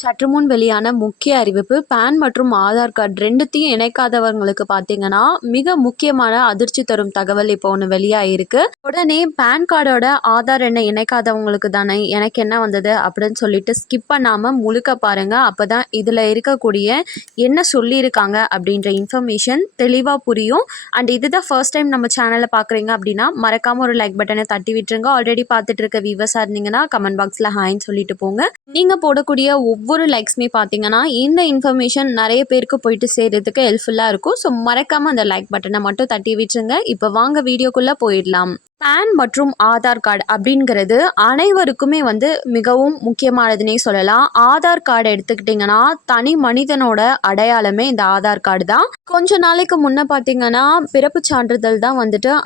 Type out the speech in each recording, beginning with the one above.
சற்று முன் வெளியான முக்கிய அறிவிப்பு பேன் மற்றும் ஆதார் கார்டு ரெண்டுத்தையும் இணைக்காதவங்களுக்கு பார்த்தீங்கன்னா மிக முக்கியமான அதிர்ச்சி தரும் தகவல் இப்போ ஒன்று வெளியாகிருக்கு. உடனே பேன் கார்டோட ஆதார் எண்ணை இணைக்காதவங்களுக்கு தானே எனக்கு என்ன வந்தது அப்படின்னு சொல்லிட்டு ஸ்கிப் பண்ணாமல் முழுக்க பாருங்கள். அப்போ தான் இதில் இருக்கக்கூடிய என்ன சொல்லியிருக்காங்க அப்படின்ற இன்ஃபர்மேஷன் தெளிவாக புரியும். அண்ட் இதுதான் ஃபர்ஸ்ட் டைம் நம்ம சேனலை பார்க்குறீங்க அப்படின்னா மறக்காமல் ஒரு லைக் பட்டனை தட்டி விட்டுருங்க. ஆல்ரெடி பார்த்துட்டு இருக்க வியூவர்ஸாக இருந்தீங்கன்னா கமெண்ட் பாக்ஸில் ஹாய்ன்னு சொல்லிட்டு போங்க. நீங்கள் போடக்கூடிய ஒவ்வொரு லைக்ஸ்மே பார்த்தீங்கன்னா இந்த இன்ஃபர்மேஷன் நிறைய பேருக்கு போயிட்டு சேர்றதுக்கு ஹெல்ப்ஃபுல்லாக இருக்கும். ஸோ மறக்காமல் அந்த லைக் பட்டனை மட்டும் தட்டி விட்டுருங்க. இப்போ வாங்க வீடியோக்குள்ளே போயிடலாம். பேன் மற்றும் ஆதார் கார்டு அப்படிங்கிறது அனைவருக்குமே மிகவும் முக்கியமானதுன்னே சொல்லலாம். ஆதார் கார்டு எடுத்துக்கிட்டிங்கன்னா தனி மனிதனோட அடையாளமே இந்த ஆதார் கார்டு தான். கொஞ்ச நாளைக்கு முன்னே பார்த்தீங்கன்னா பிறப்பு சான்றிதழ் தான்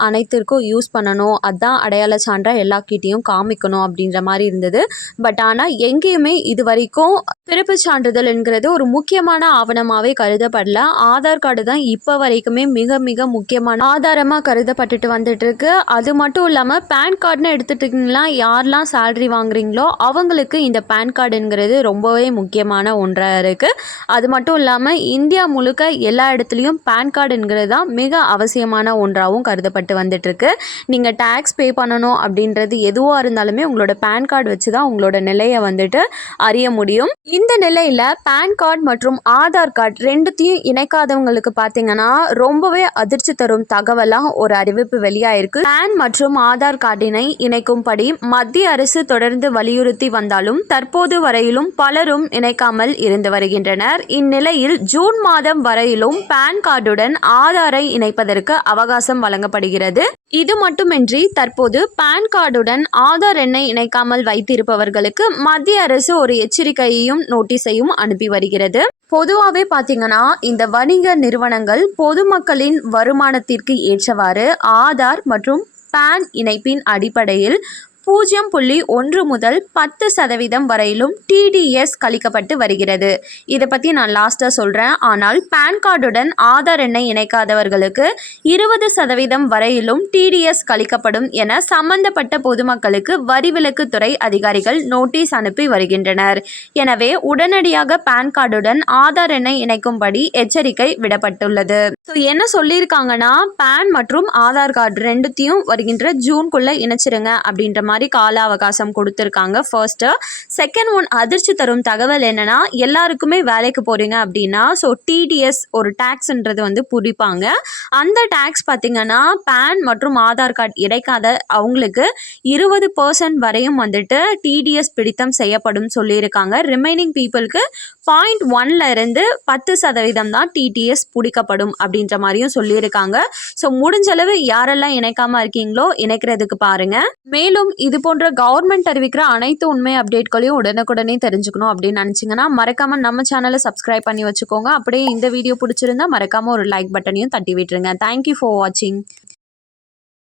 அனைத்திற்கும் யூஸ் பண்ணணும், அதுதான் அடையாள சான்றாக எல்லாக்கிட்டையும் காமிக்கணும் அப்படின்ற மாதிரி இருந்தது. பட் ஆனால் எங்கேயுமே இது வரைக்கும் பிறப்பு சான்றிதழ்ங்கிறது ஒரு முக்கியமான ஆவணமாகவே கருதப்படல. ஆதார் கார்டு தான் இப்போ வரைக்குமே மிக மிக முக்கியமான ஆதாரமாக கருதப்பட்டுட்டு வந்துட்டு இருக்கு. அது மட்டும் இல்லாமல் பேன் கார்டுன்னு எடுத்துட்டிங்கன்னா யாரெல்லாம் சேலரி வாங்குறீங்களோ அவங்களுக்கு இந்த பேன் கார்டுங்கிறது ரொம்பவே முக்கியமான ஒன்றாக இருக்குது. அது மட்டும் இல்லாமல் இந்தியா முழுக்க எல்லா இடத்துலையும் பேன் கார்டுங்கிறது தான் மிக அவசியமான ஒன்றாகவும் கருதப்பட்டு வந்துட்டுருக்கு. நீங்கள் டேக்ஸ் பே பண்ணணும் அப்படின்றது எதுவாக இருந்தாலுமே உங்களோட பேன் கார்டு வச்சு தான் உங்களோட நிலையை அறிய முடியும். இந்த நிலையில் பேன் கார்டு மற்றும் ஆதார் கார்டு ரெண்டுத்தையும் இணைக்காதவங்களுக்கு பார்த்தீங்கன்னா ரொம்பவே அதிர்ச்சி தரும் தகவலாக ஒரு அறிவிப்பு வெளியாயிருக்கு. பேன் மற்றும் ஆதார் கார்டினை இணைக்கும்படி மத்திய அரசு தொடர்ந்து வலியுறுத்தி வந்தாலும் தற்போது வரையிலும் பலரும் இணைக்காமல் இருந்து வருகின்றனர். இந்நிலையில் ஜூன் மாதம் வரையிலும் பேன் கார்டுடன் ஆதாரை இணைப்பதற்கு அவகாசம் வழங்கப்படுகிறது. இது மட்டுமின்றி தற்போது பேன் கார்டுடன் ஆதார் எண்ணை இணைக்காமல் வைத்திருப்பவர்களுக்கு மத்திய அரசு ஒரு எச்சரிக்கையையும் நோட்டீஸையும் அனுப்பி வருகிறது. பொதுவாகவே பார்த்தீங்கன்னா இந்த வணிக நிறுவனங்கள் பொதுமக்களின் வருமானத்திற்கு ஏற்றவாறு ஆதார் மற்றும் பேன் இணைப்பின் அடிப்படையில் 0.1 முதல் 10% வரையிலும் டிடிஎஸ் கழிக்கப்பட்டு வருகிறது. இதை பற்றி நான் லாஸ்ட்டாக சொல்கிறேன். ஆனால் பேன் கார்டுடன் ஆதார் எண்ணை இணைக்காதவர்களுக்கு 20% வரையிலும் டிடிஎஸ் கழிக்கப்படும் என சம்பந்தப்பட்ட பொதுமக்களுக்கு வரிவிலக்குத்துறை அதிகாரிகள் நோட்டீஸ் அனுப்பி வருகின்றனர். எனவே உடனடியாக பேன் கார்டுடன் ஆதார் எண்ணை இணைக்கும்படி எச்சரிக்கை விடப்பட்டுள்ளது. ஸோ என்ன சொல்லியிருக்காங்கன்னா பேன் மற்றும் ஆதார் கார்டு ரெண்டுத்தையும் வருகின்ற ஜூன்குள்ளே இணைச்சிருங்க அப்படின்ற மாதிரி கால அவகாசம் கொடுத்துருக்காங்க. ஃபர்ஸ்ட் செகண்ட் ஒன் அதிர்ச்சி தரும் தகவல் என்னன்னா எல்லாருக்குமே வேலைக்கு போறீங்க அப்படின்னா ஸோ டிடிஎஸ் ஒரு டேக்ஸ்ன்றது புரிப்பாங்க. அந்த டேக்ஸ் பார்த்தீங்கன்னா பேன் மற்றும் ஆதார் கார்டு இணைக்காத அவங்களுக்கு 20% வரையும் டிடிஎஸ் பிடித்தம் செய்யப்படும் சொல்லியிருக்காங்க. ரிமைனிங் பீப்புளுக்கு 0.1 இருந்து 10% தான் டிடிஎஸ் பிடிக்கப்படும் அப்படின்ற மாதிரியும் சொல்லியிருக்காங்க. ஸோ முடிஞ்சளவு யாரெல்லாம் இணைக்காம இருக்கீங்களோ இணைக்கிறதுக்கு பாருங்க. மேலும் இது போன்ற கவர்மெண்ட் அறிவிக்கிற அனைத்து உண்மை அப்டேட்களையும் உடனுக்குடனே தெரிஞ்சுக்கணும் அப்படின்னு நினச்சிங்கன்னா மறக்காம நம்ம சேனலை சப்ஸ்கிரைப் பண்ணி வச்சுக்கோங்க. அப்படியே இந்த வீடியோ பிடிச்சிருந்தா மறக்காம ஒரு லைக் பட்டனையும் தட்டி விட்டுருங்க. தேங்க்யூ ஃபார் வாட்சிங்.